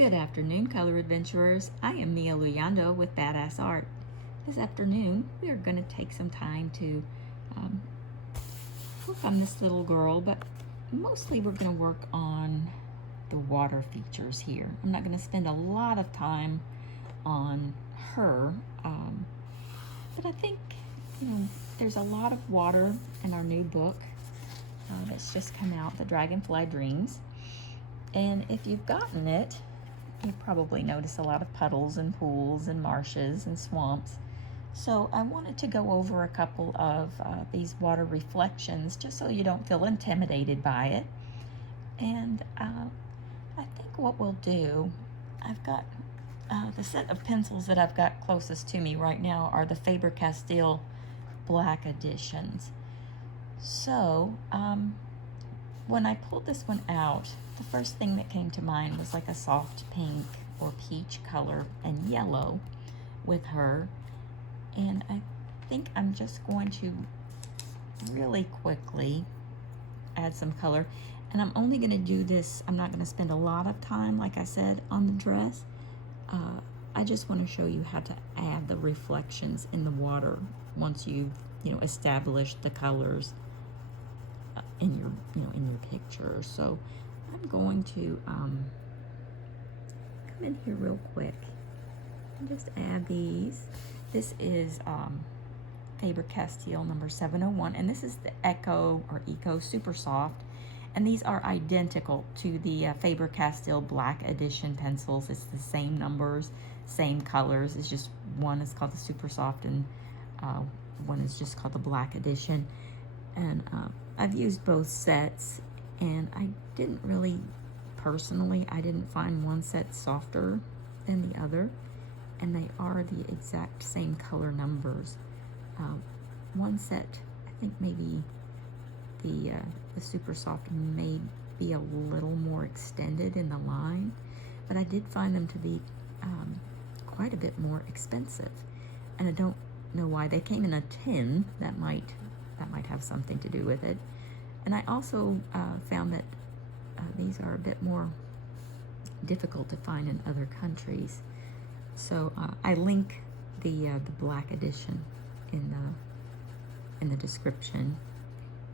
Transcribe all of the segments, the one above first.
Good afternoon, color adventurers. I am Mia Luyando with Badass Art. This afternoon, we are going to take some time to work on this little girl, but mostly we're going to work on the water features here. I'm not going to spend a lot of time on her, but I think, there's a lot of water in our new book that's just come out, the Dragonfly Dreams. And if you've gotten it, you probably notice a lot of puddles and pools and marshes and swamps. So I wanted to go over a couple of these water reflections just so you don't feel intimidated by it. And I think what we'll do, I've got the set of pencils that I've got closest to me right now are the Faber Castell Black Editions. So when I pulled this one out, the first thing that came to mind was like a soft pink or peach color and yellow with her. And I think I'm just going to really quickly add some color. And I'm only going to do this, I'm not going to spend a lot of time, like I said, on the dress. I just want to show you how to add the reflections in the water once you've, established the colors in your, in your picture. So I'm going to come in here real quick and just add these. This is Faber Castell number 701, and this is the Eco Super Soft, and these are identical to the Faber Castell Black Edition pencils. It's the same numbers, same colors. It's just one is called the Super Soft and one is just called the Black Edition. And I've used both sets, and I didn't really, personally, I didn't find one set softer than the other, and they are the exact same color numbers. One set, I think maybe the Super Soft may be a little more extended in the line, but I did find them to be quite a bit more expensive, and I don't know why. They came in a tin. That might have something to do with it. And I also found that these are a bit more difficult to find in other countries. So I link the Black Edition in the description,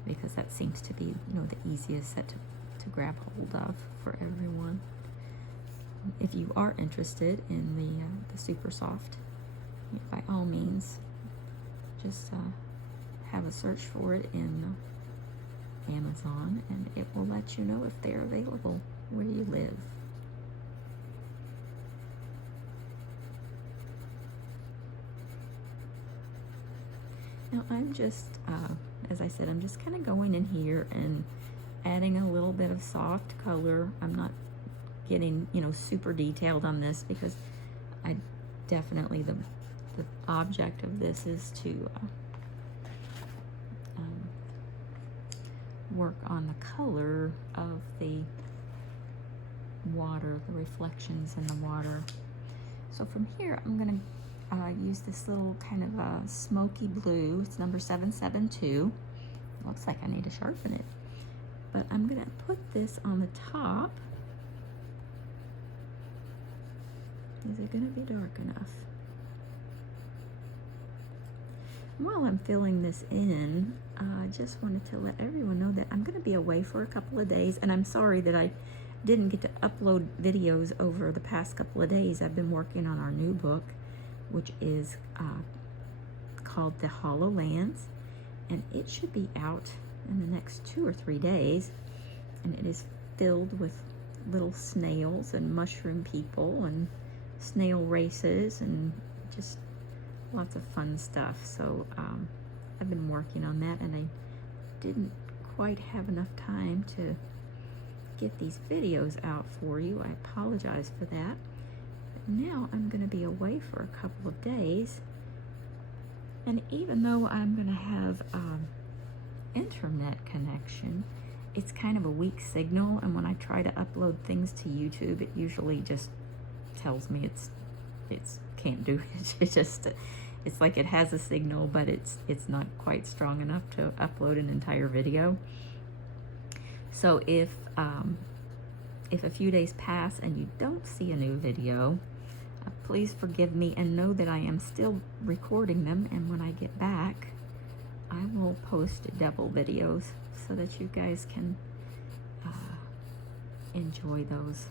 because that seems to be the easiest set to grab hold of for everyone. If you are interested in the Super Soft, by all means, just have a search for it in Amazon, and it will let you know if they're available where you live. Now I'm just, as I said, I'm just kind of going in here and adding a little bit of soft color. I'm not getting, super detailed on this, because I definitely, the object of this is to work on the color of the water, the reflections in the water. So from here, I'm going to use this little kind of smoky blue. It's number 772. Looks like I need to sharpen it, but I'm going to put this on the top. Is it going to be dark enough? While I'm filling this in, I just wanted to let everyone know that I'm going to be away for a couple of days, and I'm sorry that I didn't get to upload videos over the past couple of days. I've been working on our new book, which is called The Hollow Lands, and it should be out in the next 2 or 3 days, and it is filled with little snails and mushroom people and snail races and just lots of fun stuff. So I've been working on that, and I didn't quite have enough time to get these videos out for you. I apologize for that. But now I'm going to be away for a couple of days, and even though I'm going to have internet connection, it's kind of a weak signal, and when I try to upload things to YouTube, it usually just tells me it's can't do it. It's like it has a signal, but it's not quite strong enough to upload an entire video. So if if a few days pass and you don't see a new video, please forgive me and know that I am still recording them, and when I get back, I will post double videos so that you guys can enjoy those.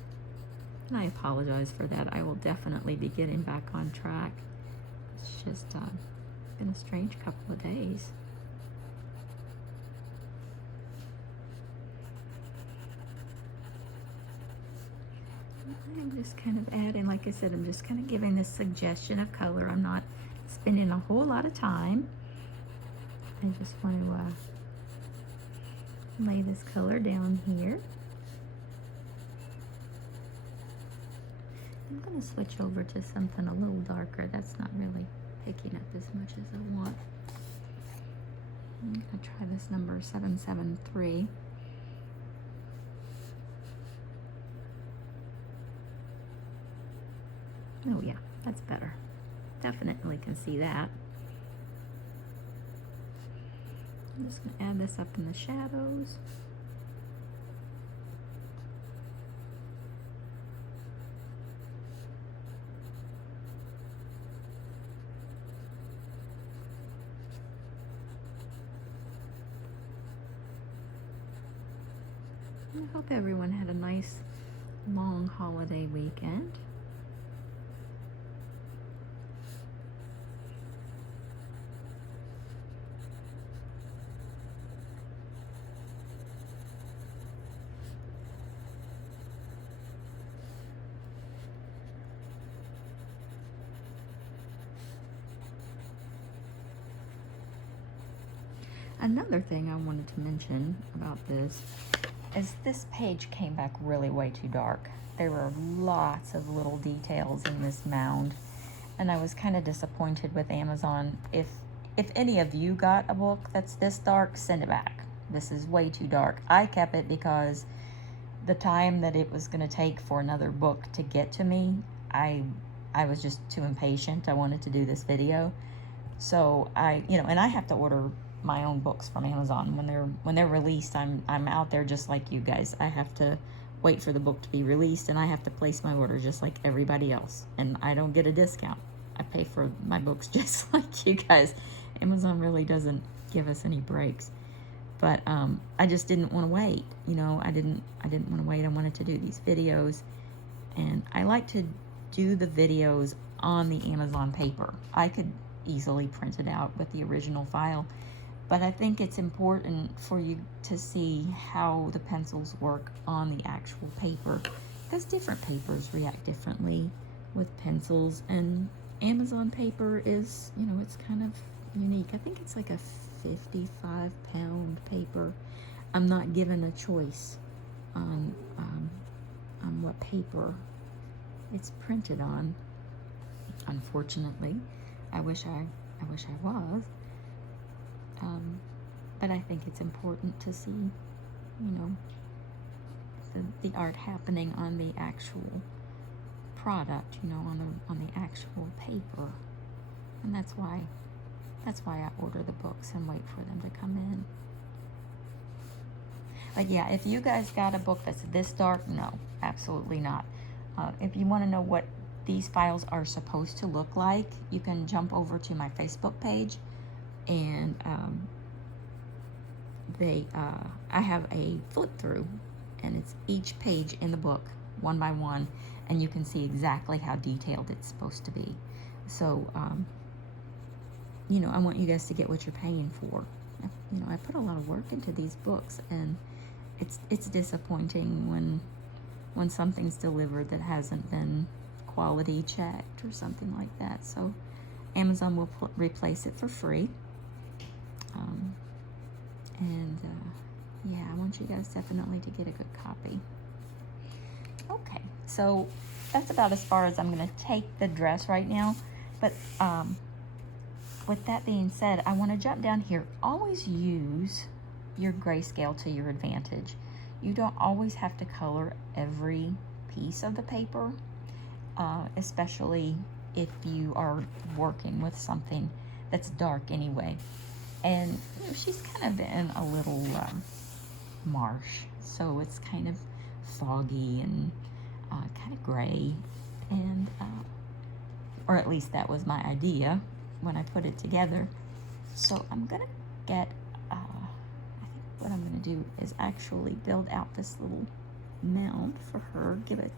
And I apologize for that. I will definitely be getting back on track. It's just been a strange couple of days. I'm just kind of adding, like I said, I'm just kind of giving this suggestion of color. I'm not spending a whole lot of time. I just want to lay this color down here. I'm going to switch over to something a little darker. That's not really picking up as much as I want. I'm going to try this number 773. Oh yeah, that's better. Definitely can see that. I'm just going to add this up in the shadows. I hope everyone had a nice long holiday weekend. Another thing I wanted to mention about this is this page came back really way too dark. There were lots of little details in this mound, and I was kind of disappointed with Amazon. If any of you got a book that's this dark, send it back. This is way too dark. I kept it because the time that it was going to take for another book to get to me, I was just too impatient. I wanted to do this video. So and I have to order my own books from Amazon when they're released. I'm out there just like you guys. I have to wait for the book to be released, and I have to place my order just like everybody else, and I don't get a discount. I pay for my books just like you guys. Amazon really doesn't give us any breaks. But I just didn't want to wait. I didn't want to wait. I wanted to do these videos, and I like to do the videos on the Amazon paper. I could easily print it out with the original file, but I think it's important for you to see how the pencils work on the actual paper, because different papers react differently with pencils, and Amazon paper is, it's kind of unique. I think it's like a 55-pound paper. I'm not given a choice on what paper it's printed on, unfortunately. I wish I was. But I think it's important to see, the art happening on the actual product, on the actual paper, and that's why I order the books and wait for them to come in. But yeah, if you guys got a book that's this dark, no, absolutely not. If you want to know what these files are supposed to look like, you can jump over to my Facebook page, and I have a flip through, and it's each page in the book one by one, and you can see exactly how detailed it's supposed to be. So I want you guys to get what you're paying for. I put a lot of work into these books, and it's disappointing when something's delivered that hasn't been quality checked or something like that. So Amazon will replace it for free. Yeah, I want you guys definitely to get a good copy. Okay, so that's about as far as I'm going to take the dress right now. But with that being said, I want to jump down here. Always use your grayscale to your advantage. You don't always have to color every piece of the paper, especially if you are working with something that's dark anyway. And she's kind of in a little marsh, so it's kind of foggy and kind of gray, and or at least that was my idea when I put it together. So I'm gonna get, I think what I'm gonna do is actually build out this little mound for her, give it,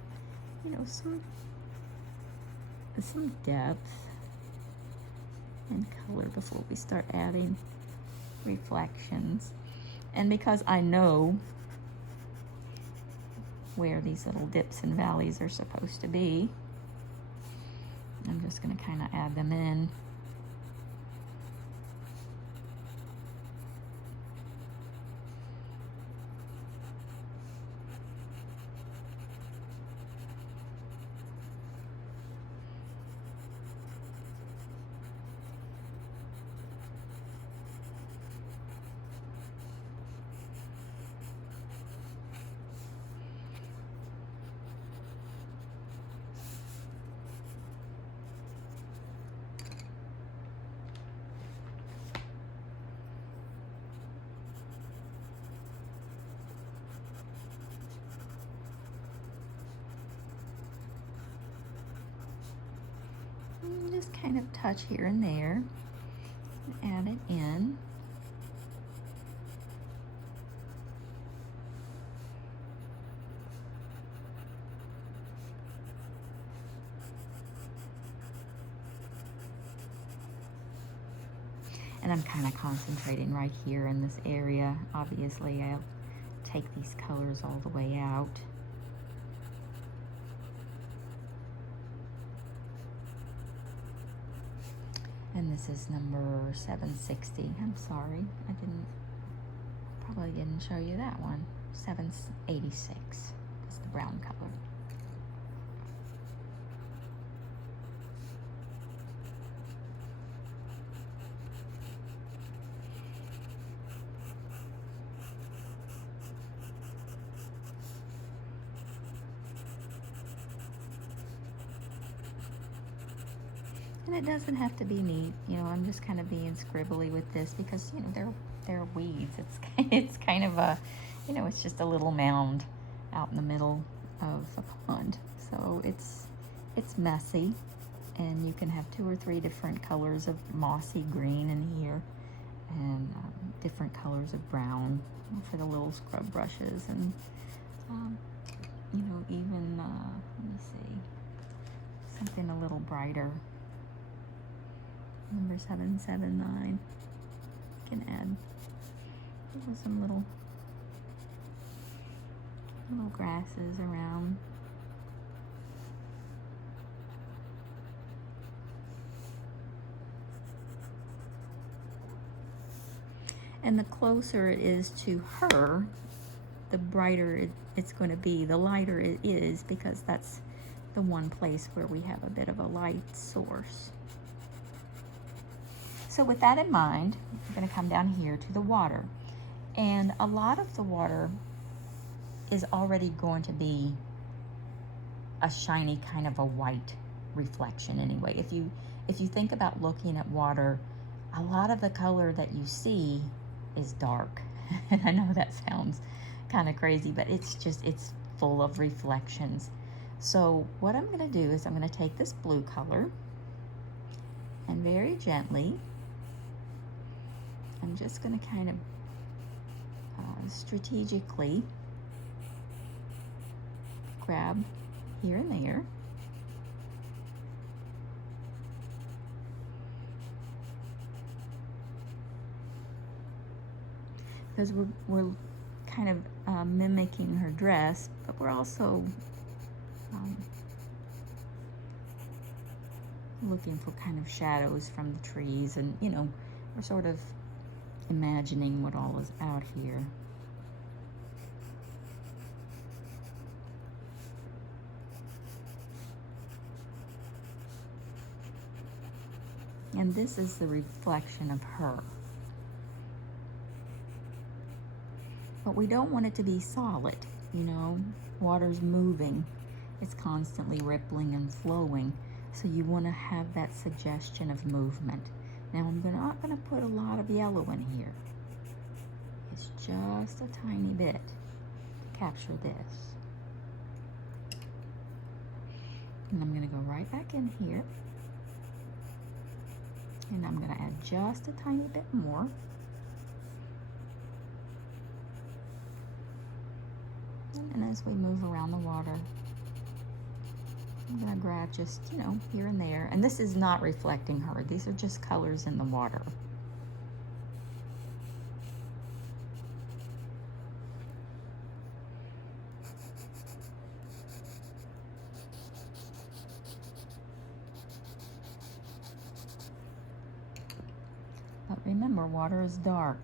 you know, some depth and color before we start adding reflections. And because I know where these little dips and valleys are supposed to be, I'm just going to kind of add them in. Just kind of touch here and there, add it in. And I'm kind of concentrating right here in this area. Obviously, I'll take these colors all the way out. And this is number 760. I'm sorry, I probably didn't show you that one. 786 is the brown color. And it doesn't have to be neat, you know. I'm just kind of being scribbly with this because, you know, they're weeds. It's kind of a, you know, it's just a little mound out in the middle of a pond. So it's messy, and you can have 2 or 3 different colors of mossy green in here, and different colors of brown for the little scrub brushes, and you know, even let me see, something a little brighter. Number 779. Can add some little grasses around. And the closer it is to her, the brighter it's going to be, the lighter it is, because that's the one place where we have a bit of a light source. So with that in mind, I'm going to come down here to the water. And a lot of the water is already going to be a shiny kind of a white reflection anyway. If you think about looking at water, a lot of the color that you see is dark. And I know that sounds kind of crazy, but it's full of reflections. So what I'm going to do is I'm going to take this blue color and very gently, I'm just going to kind of strategically grab here and there. Because we're kind of mimicking her dress, but we're also looking for kind of shadows from the trees, and you know, we're sort of imagining what all is out here. And this is the reflection of her. But we don't want it to be solid, you know. Water's moving. It's constantly rippling and flowing. So you want to have that suggestion of movement. Now I'm not going to put a lot of yellow in here. It's just a tiny bit to capture this. And I'm going to go right back in here. And I'm going to add just a tiny bit more. And as we move around the water, I'm going to grab just, you know, here and there. And this is not reflecting her. These are just colors in the water. But remember, water is dark.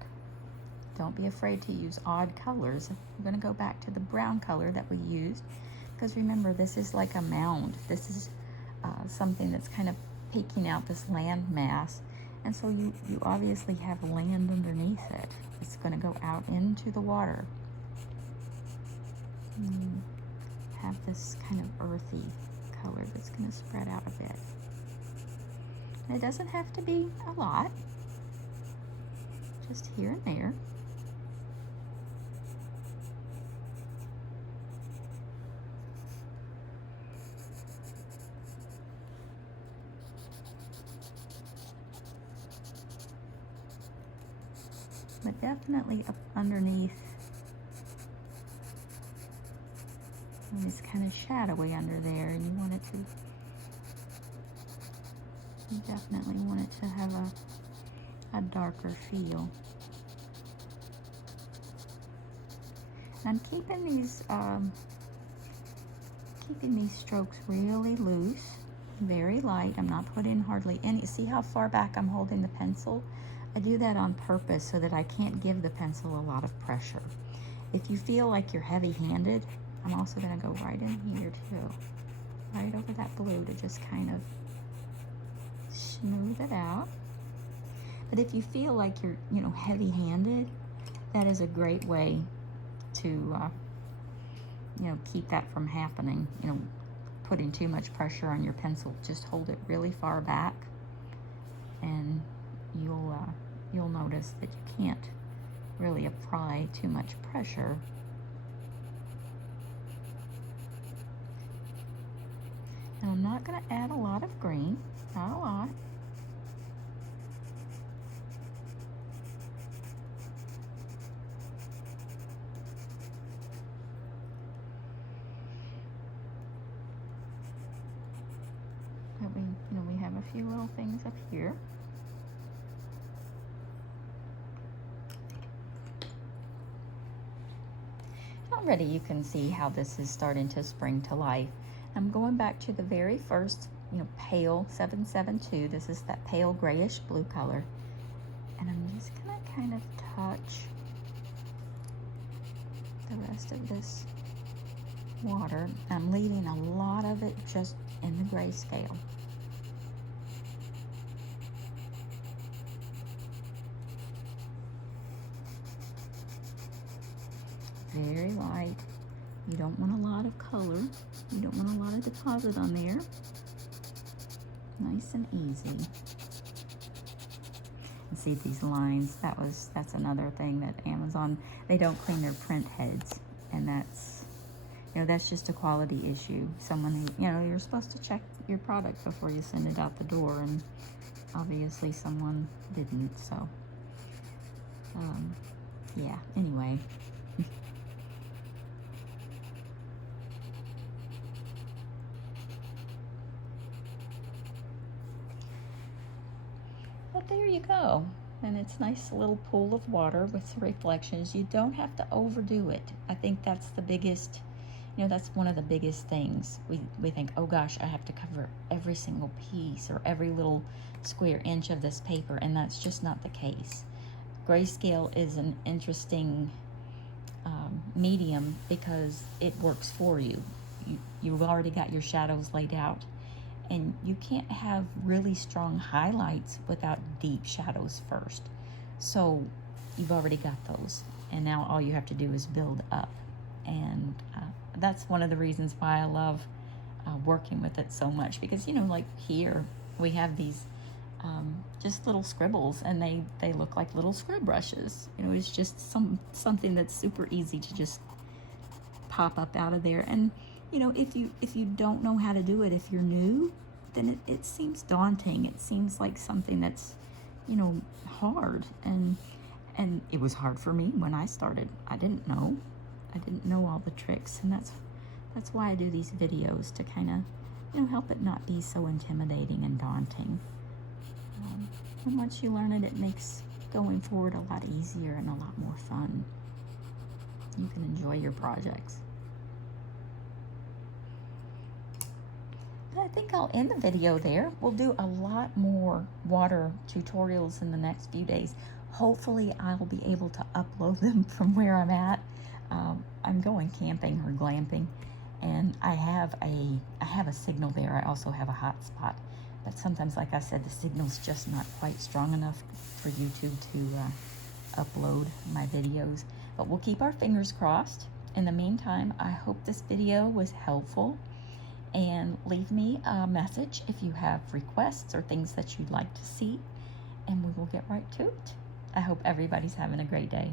Don't be afraid to use odd colors. We're going to go back to the brown color that we used, because remember, this is like a mound. This is something that's kind of peeking out this land mass. And so you obviously have land underneath it. It's going to go out into the water. And have this kind of earthy color that's going to spread out a bit. And it doesn't have to be a lot. Just here and there. But definitely up underneath. And it's kind of shadowy under there, and you want it to, you definitely want it to have a darker feel. I'm keeping these strokes really loose, very light. I'm not putting hardly any. See how far back I'm holding the pencil? I do that on purpose so that I can't give the pencil a lot of pressure. If you feel like you're heavy-handed, I'm also going to go right in here too, right over that blue, to just kind of smooth it out. But if you feel like you're, you know, heavy-handed, that is a great way to, you know, keep that from happening. You know, putting too much pressure on your pencil. Just hold it really far back, and you'll notice that you can't really apply too much pressure. And I'm not going to add a lot of green, not a lot. But we have a few little things up here. Already you can see how this is starting to spring to life. I'm going back to the very first, you know, pale 772. This is that pale grayish blue color. And I'm just gonna kind of touch the rest of this water. I'm leaving a lot of it just in the grayscale. Very light. You don't want a lot of color. You don't want a lot of deposit on there. Nice and easy. And see these lines, that's another thing that Amazon, they don't clean their print heads. And that's, you know, that's just a quality issue. Someone who, you know, you're supposed to check your product before you send it out the door, and obviously someone didn't, so. Yeah, anyway. But there you go. And it's a nice little pool of water with some reflections. You don't have to overdo it. I think that's the biggest, you know, that's one of the biggest things. We think, oh gosh, I have to cover every single piece or every little square inch of this paper, and that's just not the case. Grayscale is an interesting medium because it works for you. You've already got your shadows laid out. And you can't have really strong highlights without deep shadows first. So you've already got those. And now all you have to do is build up. And that's one of the reasons why I love working with it so much. Because, you know, like here, we have these just little scribbles, and they look like little scrib brushes. You know, it's just something that's super easy to just pop up out of there. And you know, if you don't know how to do it, if you're new, then it seems daunting. It seems like something that's, you know, hard. And it was hard for me when I started. I didn't know all the tricks, and that's why I do these videos, to kind of, you know, help it not be so intimidating and daunting. And once you learn it, it makes going forward a lot easier and a lot more fun. You can enjoy your projects. And I think I'll end the video there. We'll do a lot more water tutorials in the next few days. Hopefully I'll be able to upload them from where I'm at. I'm going camping or glamping, and I have a signal there. I also have a hotspot, but sometimes, like I said, the signal's just not quite strong enough for YouTube to upload my videos. But we'll keep our fingers crossed. In the meantime, I hope this video was helpful, and leave me a message if you have requests or things that you'd like to see, and we will get right to it. I hope everybody's having a great day.